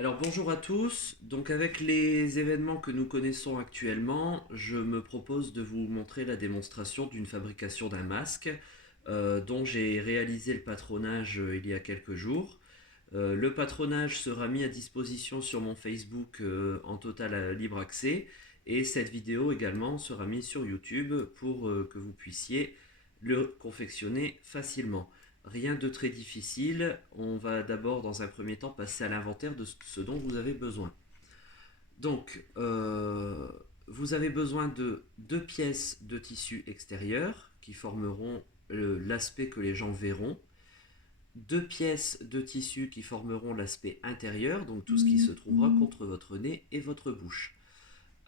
Alors bonjour à tous, donc avec les événements que nous connaissons actuellement, je me propose de vous montrer la démonstration d'une fabrication d'un masque dont j'ai réalisé le patronage il y a quelques jours. Le patronage sera mis à disposition sur mon Facebook en total libre accès et cette vidéo également sera mise sur YouTube pour que vous puissiez le confectionner facilement. Rien de très difficile, on va d'abord dans un premier temps passer à l'inventaire de ce dont vous avez besoin. Donc, vous avez besoin de deux pièces de tissu extérieur qui formeront l'aspect que les gens verront, deux pièces de tissu qui formeront l'aspect intérieur, donc tout ce qui se trouvera contre votre nez et votre bouche.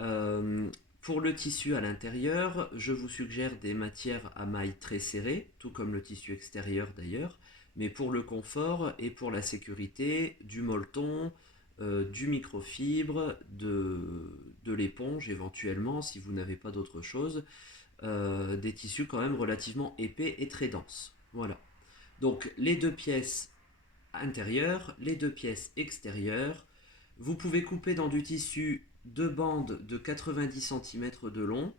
Euh, pour le tissu à l'intérieur, je vous suggère des matières à mailles très serrées, tout comme le tissu extérieur d'ailleurs, mais pour le confort et pour la sécurité, du molleton, du microfibre, de l'éponge éventuellement si vous n'avez pas d'autre chose, des tissus quand même relativement épais et très denses. Voilà. Donc les deux pièces intérieures, les deux pièces extérieures. Vous pouvez couper dans du tissu deux bandes de 90 cm de long,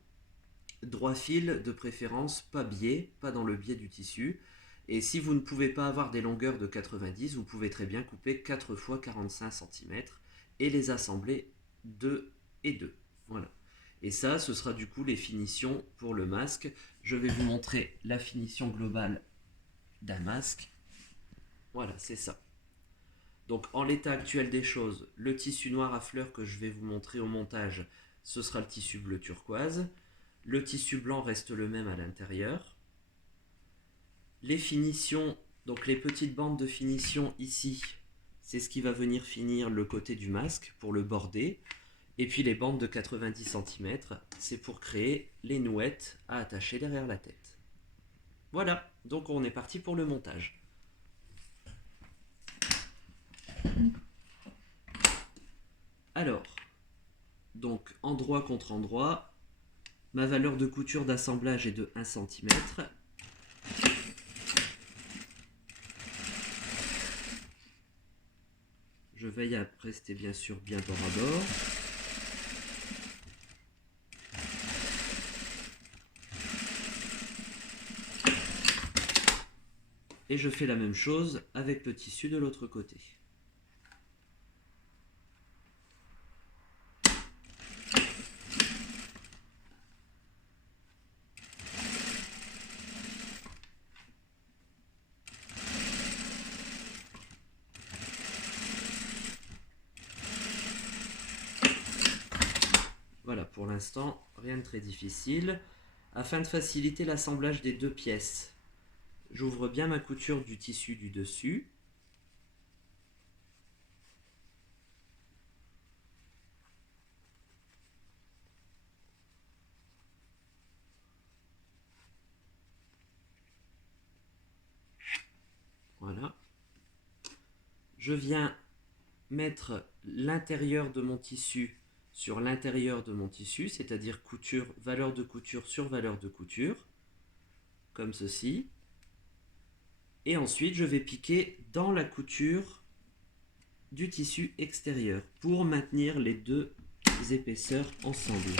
droit fil de préférence, pas biais, pas dans le biais du tissu. Et si vous ne pouvez pas avoir des longueurs de 90, vous pouvez très bien couper 4 x 45 cm et les assembler 2 et 2. Voilà. Et ça, ce sera du coup les finitions pour le masque. Je vais vous montrer la finition globale d'un masque. Voilà, c'est ça. Donc en l'état actuel des choses, le tissu noir à fleurs que je vais vous montrer au montage, ce sera le tissu bleu turquoise. Le tissu blanc reste le même à l'intérieur. Les finitions, donc les petites bandes de finition ici, c'est ce qui va venir finir le côté du masque pour le border. Et puis les bandes de 90 cm, c'est pour créer les nouettes à attacher derrière la tête. Voilà, donc on est parti pour le montage. Alors, donc endroit contre endroit, ma valeur de couture d'assemblage est de 1 cm. Je veille à rester bien sûr bien bord à bord. Et je fais la même chose avec le tissu de l'autre côté. Voilà, pour l'instant, rien de très difficile. Afin de faciliter l'assemblage des deux pièces, j'ouvre bien ma couture du tissu du dessus. Voilà. Je viens mettre l'intérieur de mon tissu sur l'intérieur de mon tissu, c'est-à-dire couture, valeur de couture sur valeur de couture, comme ceci. Et ensuite, je vais piquer dans la couture du tissu extérieur pour maintenir les deux épaisseurs ensemble.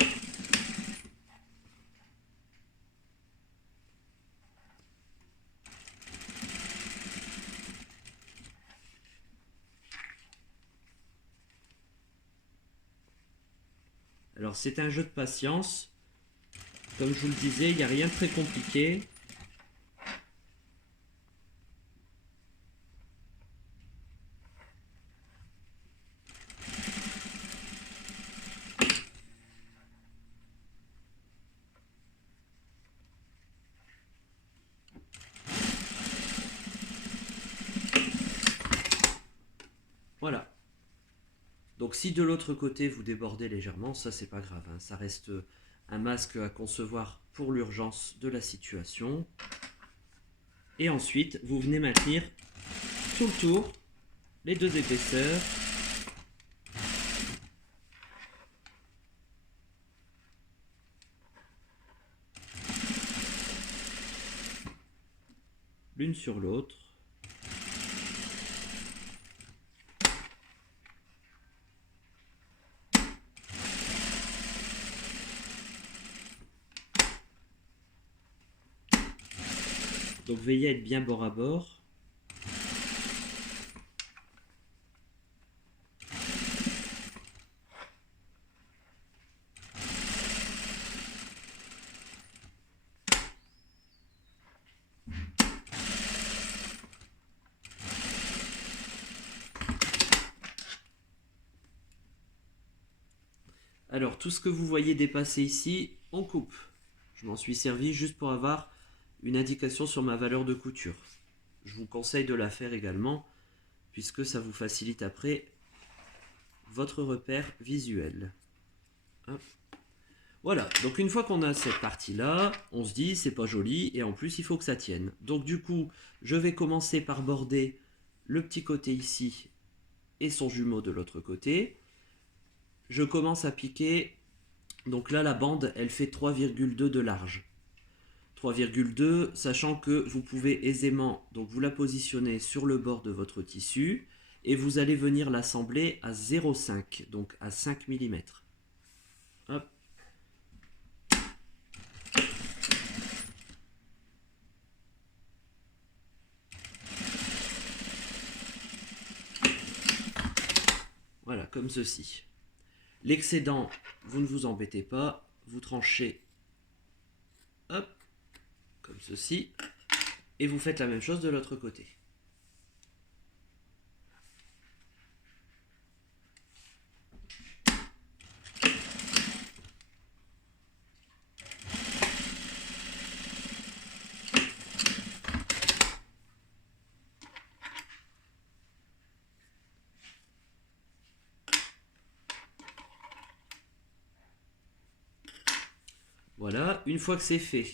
Alors c'est un jeu de patience. Comme je vous le disais, il n'y a rien de très compliqué. Voilà. Donc si de l'autre côté vous débordez légèrement, ça c'est pas grave, hein. Ça reste un masque à concevoir pour l'urgence de la situation. Et ensuite, vous venez maintenir tout le tour les deux épaisseurs. L'une sur l'autre. Donc veillez à être bien bord à bord. Alors, tout ce que vous voyez dépasser ici, on coupe. Je m'en suis servi juste pour avoir une indication sur ma valeur de couture. Je vous conseille de la faire également, puisque ça vous facilite après votre repère visuel. Hop. Voilà, donc une fois qu'on a cette partie-là, on se dit c'est pas joli et en plus il faut que ça tienne. Donc du coup, je vais commencer par border le petit côté ici et son jumeau de l'autre côté. Je commence à piquer, donc là la bande elle fait 3,2 de large. 3,2, sachant que vous pouvez aisément, donc vous la positionnez sur le bord de votre tissu et vous allez venir l'assembler à 0,5, donc à 5 mm. Hop. Voilà, comme ceci. L'excédent, vous ne vous embêtez pas, vous tranchez, hop, comme ceci, et vous faites la même chose de l'autre côté. Voilà, une fois que c'est fait,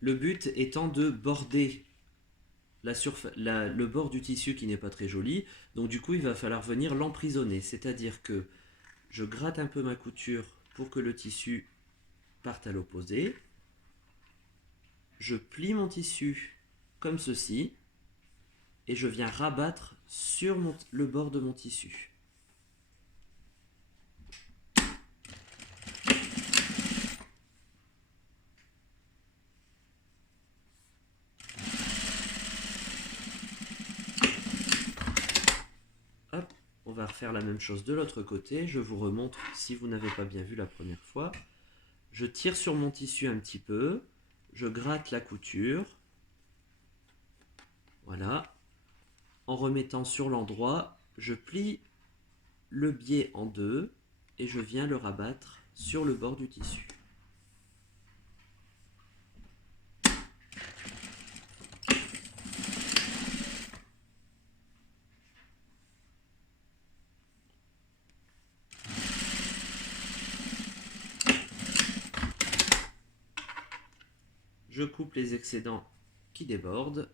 le but étant de border le bord du tissu qui n'est pas très joli, donc du coup il va falloir venir l'emprisonner, c'est-à-dire que je gratte un peu ma couture pour que le tissu parte à l'opposé, je plie mon tissu comme ceci, et je viens rabattre sur le bord de mon tissu. Hop, on va refaire la même chose de l'autre côté. Je vous remontre si vous n'avez pas bien vu la première fois. Je tire sur mon tissu un petit peu, je gratte la couture, voilà, en remettant sur l'endroit, je plie le biais en deux et je viens le rabattre sur le bord du tissu. Je coupe les excédents qui débordent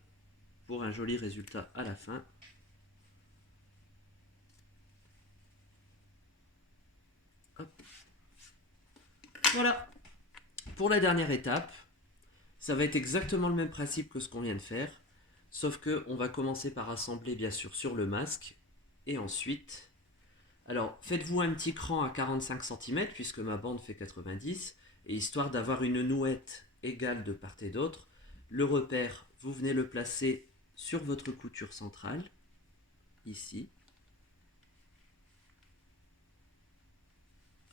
pour un joli résultat à la fin. Hop. Voilà. Pour la dernière étape, ça va être exactement le même principe que ce qu'on vient de faire, sauf que on va commencer par assembler bien sûr sur le masque et ensuite, alors faites-vous un petit cran à 45 cm puisque ma bande fait 90 et histoire d'avoir une nouette égale de part et d'autre, le repère, vous venez le placer sur votre couture centrale, ici.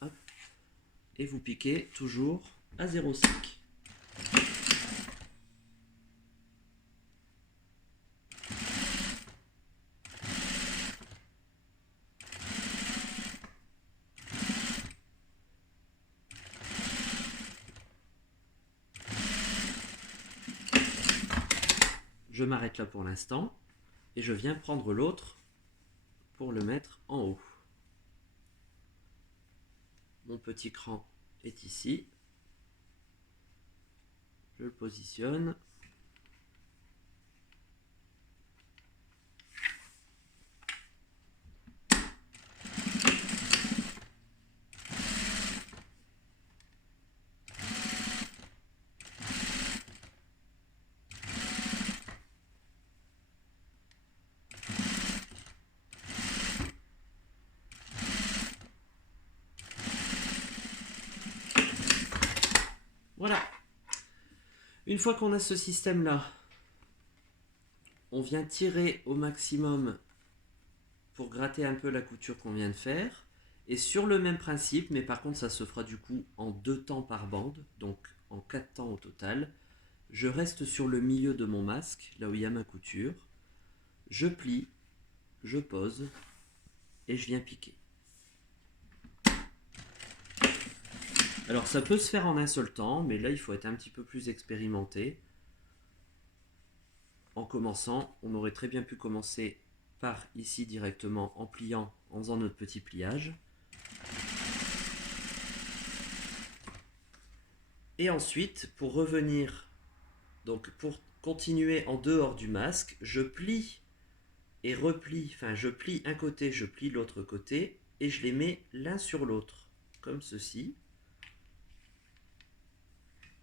Hop. Et vous piquez toujours à 0,5. Je m'arrête là pour l'instant et je viens prendre l'autre pour le mettre en haut. Mon petit cran est ici. Je le positionne. Voilà. Une fois qu'on a ce système-là, on vient tirer au maximum pour gratter un peu la couture qu'on vient de faire. Et sur le même principe, mais par contre ça se fera du coup en 2 temps par bande, donc en 4 temps au total. Je reste sur le milieu de mon masque, là où il y a ma couture. Je plie, je pose et je viens piquer. Alors ça peut se faire en un seul temps, mais là il faut être un petit peu plus expérimenté. En commençant, on aurait très bien pu commencer par ici directement en pliant, en faisant notre petit pliage. Et ensuite, pour revenir, donc pour continuer en dehors du masque, je plie et replie, enfin je plie un côté, je plie l'autre côté, et je les mets l'un sur l'autre, comme ceci.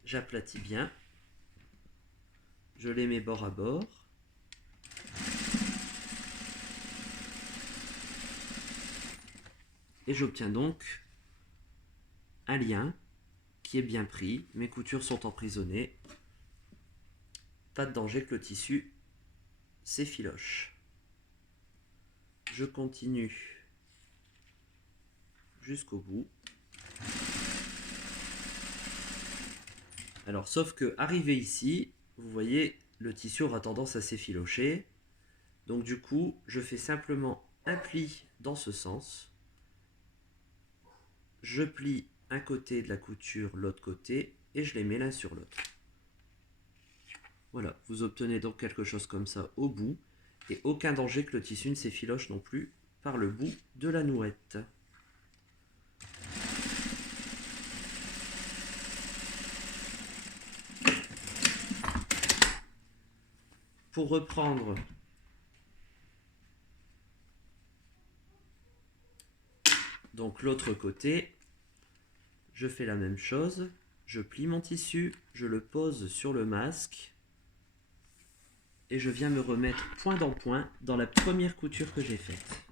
J'aplatis bien, je les mets bord à bord. Et j'obtiens donc un lien qui est bien pris, mes coutures sont emprisonnées, pas de danger que le tissu s'effiloche. Je continue jusqu'au bout. Alors sauf que arrivé ici, vous voyez, le tissu aura tendance à s'effilocher. Donc du coup, je fais simplement un pli dans ce sens. Je plie un côté de la couture, l'autre côté, et je les mets l'un sur l'autre. Voilà, vous obtenez donc quelque chose comme ça au bout, et aucun danger que le tissu ne s'effiloche non plus par le bout de la nouette. Pour reprendre donc l'autre côté, je fais la même chose, je plie mon tissu, je le pose sur le masque, et je viens me remettre point dans point dans la première couture que j'ai faite.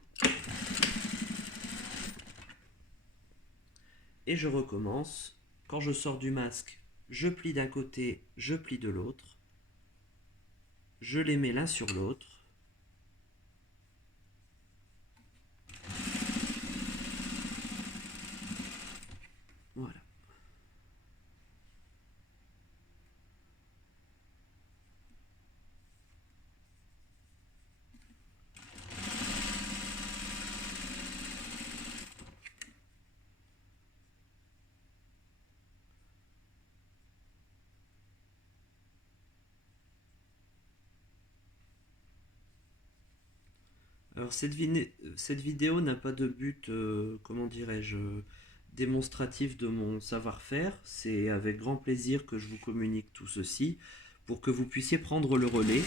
Et je recommence. Quand je sors du masque, je plie d'un côté, je plie de l'autre. Je les mets l'un sur l'autre. Voilà. Alors cette vidéo n'a pas de but, comment dirais-je, démonstratif de mon savoir-faire. C'est avec grand plaisir que je vous communique tout ceci pour que vous puissiez prendre le relais.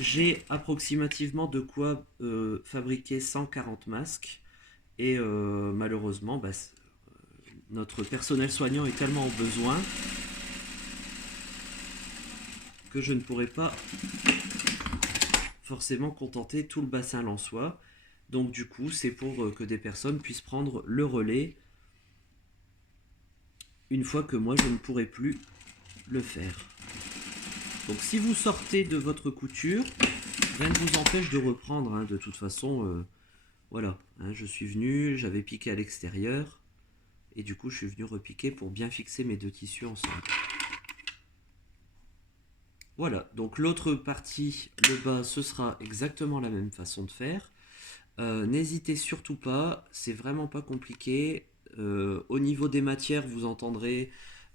J'ai approximativement de quoi fabriquer 140 masques et malheureusement, notre personnel soignant est tellement en besoin que je ne pourrai pas forcément contenter tout le bassin lensois. Donc du coup, c'est pour que des personnes puissent prendre le relais une fois que moi je ne pourrai plus le faire. Donc si vous sortez de votre couture, rien ne vous empêche de reprendre, hein, de toute façon, voilà, hein, je suis venu, j'avais piqué à l'extérieur, et du coup je suis venu repiquer pour bien fixer mes deux tissus ensemble. Voilà, donc l'autre partie, le bas, ce sera exactement la même façon de faire. N'hésitez surtout pas, c'est vraiment pas compliqué. Au niveau des matières, vous entendrez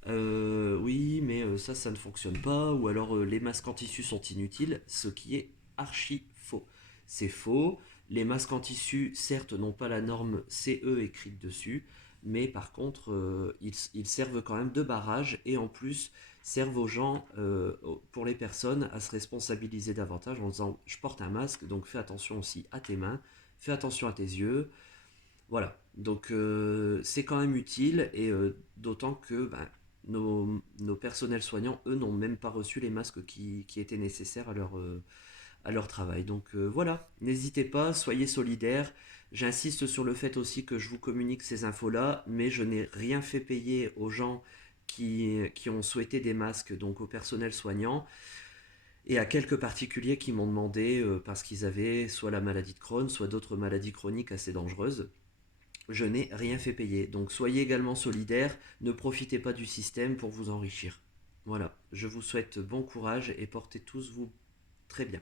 oui, mais ça ne fonctionne pas, ou alors les masques en tissu sont inutiles, ce qui est archi faux. C'est faux. Les masques en tissu, certes, n'ont pas la norme CE écrite dessus, mais par contre, ils servent quand même de barrage et en plus servent aux gens, pour les personnes, à se responsabiliser davantage en disant je porte un masque, donc fais attention aussi à tes mains, fais attention à tes yeux. Voilà, donc c'est quand même utile et d'autant que nos personnels soignants, eux, n'ont même pas reçu les masques qui étaient nécessaires à leur travail. Donc voilà, n'hésitez pas, soyez solidaires. J'insiste sur le fait aussi que je vous communique ces infos-là, mais je n'ai rien fait payer aux gens qui ont souhaité des masques, donc au personnel soignant. et à quelques particuliers qui m'ont demandé, parce qu'ils avaient soit la maladie de Crohn, soit d'autres maladies chroniques assez dangereuses. Je n'ai rien fait payer. Donc soyez également solidaires, ne profitez pas du système pour vous enrichir. Voilà, je vous souhaite bon courage et portez tous vous très bien.